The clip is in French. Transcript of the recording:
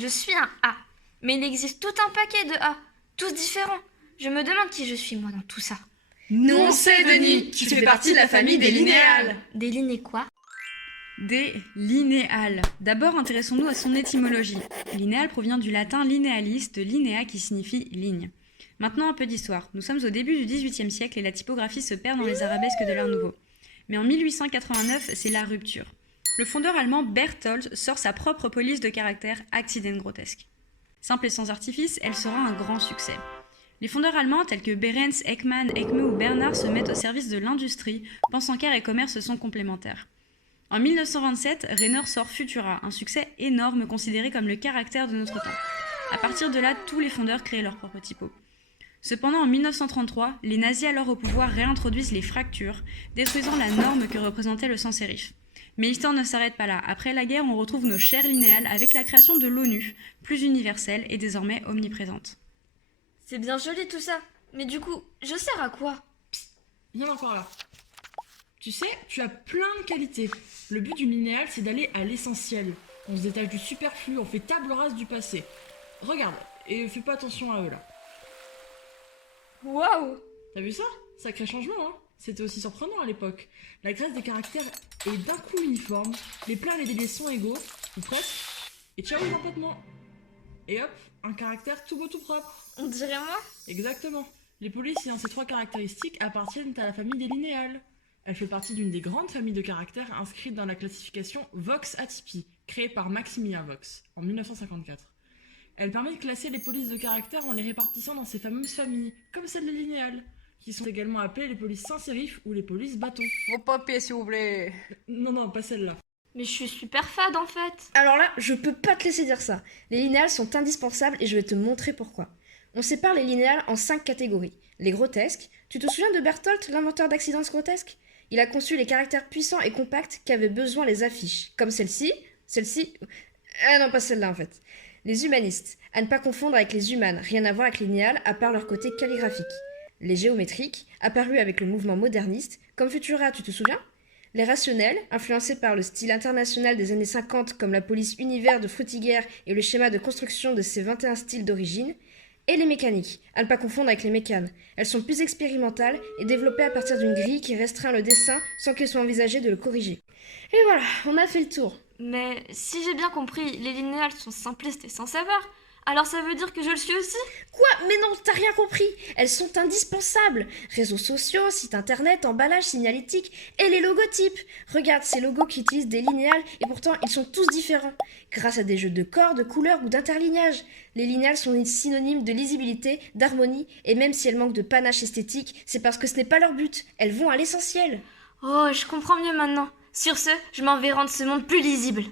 Je suis un A. Mais il existe tout un paquet de A, tous différents. Je me demande qui je suis, moi, dans tout ça. Nous on sait, Denis, tu fais partie de la famille des linéales. Des lignées quoi? Des linéales. D'abord, intéressons-nous à son étymologie. Linéal provient du latin linealis, de linea qui signifie ligne. Maintenant, un peu d'histoire. Nous sommes au début du XVIIIe siècle et la typographie se perd dans les arabesques de l'Art nouveau. Mais en 1889, c'est la rupture. Le fondeur allemand Berthold sort sa propre police de caractères Accident grotesque. Simple et sans artifice, elle sera un grand succès. Les fondeurs allemands tels que Behrens, Ekman, Ekme ou Bernard se mettent au service de l'industrie, pensant qu'art et commerce sont complémentaires. En 1927, Rainer sort Futura, un succès énorme considéré comme le caractère de notre temps. À partir de là, tous les fondeurs créent leur propre typo. Cependant, en 1933, les nazis alors au pouvoir réintroduisent les fractures, détruisant la norme que représentait le sans-sérif. Mais l'histoire ne s'arrête pas là. Après la guerre, on retrouve nos chères linéales avec la création de l'ONU, plus universelle et désormais omniprésente. C'est bien joli tout ça. Mais du coup, je sers à quoi? Viens encore là. Tu sais, tu as plein de qualités. Le but du linéal, c'est d'aller à l'essentiel. On se détache du superflu, on fait table rase du passé. Regarde, et fais pas attention à eux là. Waouh! T'as vu ça? Sacré changement, hein? C'était aussi surprenant à l'époque. La graisse des caractères est d'un coup uniforme, les plats et les délais sont égaux, ou presque, et ciao les empattements. Et hop, un caractère tout beau tout propre. On dirait moi? Exactement. Les polices ayant ces trois caractéristiques appartiennent à la famille des linéales. Elle fait partie d'une des grandes familles de caractères inscrites dans la classification Vox Atypi, créée par Maximilien Vox, en 1954. Elle permet de classer les polices de caractères en les répartissant dans ces fameuses familles, comme celles des linéales, qui sont également appelées les polices sans sérif ou les polices bâtons. Vos papiers, s'il vous plaît. Non, pas celle-là. Mais je suis super fade en fait. Alors là, je peux pas te laisser dire ça. Les linéales sont indispensables et je vais te montrer pourquoi. On sépare les linéales en 5 catégories. Les grotesques. Tu te souviens de Berthold, l'inventeur d'accidents grotesques? Il a conçu les caractères puissants et compacts qu'avaient besoin les affiches, comme celle-ci. Ah non, pas celle-là en fait. Les humanistes, à ne pas confondre avec les humanes, rien à voir avec les linéales à part leur côté calligraphique. Les géométriques, apparus avec le mouvement moderniste, comme Futura, tu te souviens? Les rationnels, influencés par le style international des années 50 comme la police univers de Frutiger et le schéma de construction de ses 21 styles d'origine. Et les mécaniques, à ne pas confondre avec les mécanes. Elles sont plus expérimentales et développées à partir d'une grille qui restreint le dessin sans qu'il soit envisagé de le corriger. Et voilà, on a fait le tour. Mais si j'ai bien compris, les linéales sont simplistes et sans saveur. Alors ça veut dire que je le suis aussi? Quoi? Mais non, t'as rien compris. Elles sont indispensables. Réseaux sociaux, sites internet, emballage, signalétique et les logotypes. Regarde ces logos qui utilisent des linéales et pourtant ils sont tous différents. Grâce à des jeux de corps, de couleurs ou d'interlignage. Les linéales sont synonymes de lisibilité, d'harmonie et même si elles manquent de panache esthétique, c'est parce que ce n'est pas leur but. Elles vont à l'essentiel. Oh, je comprends mieux maintenant. Sur ce, je m'en vais rendre ce monde plus lisible.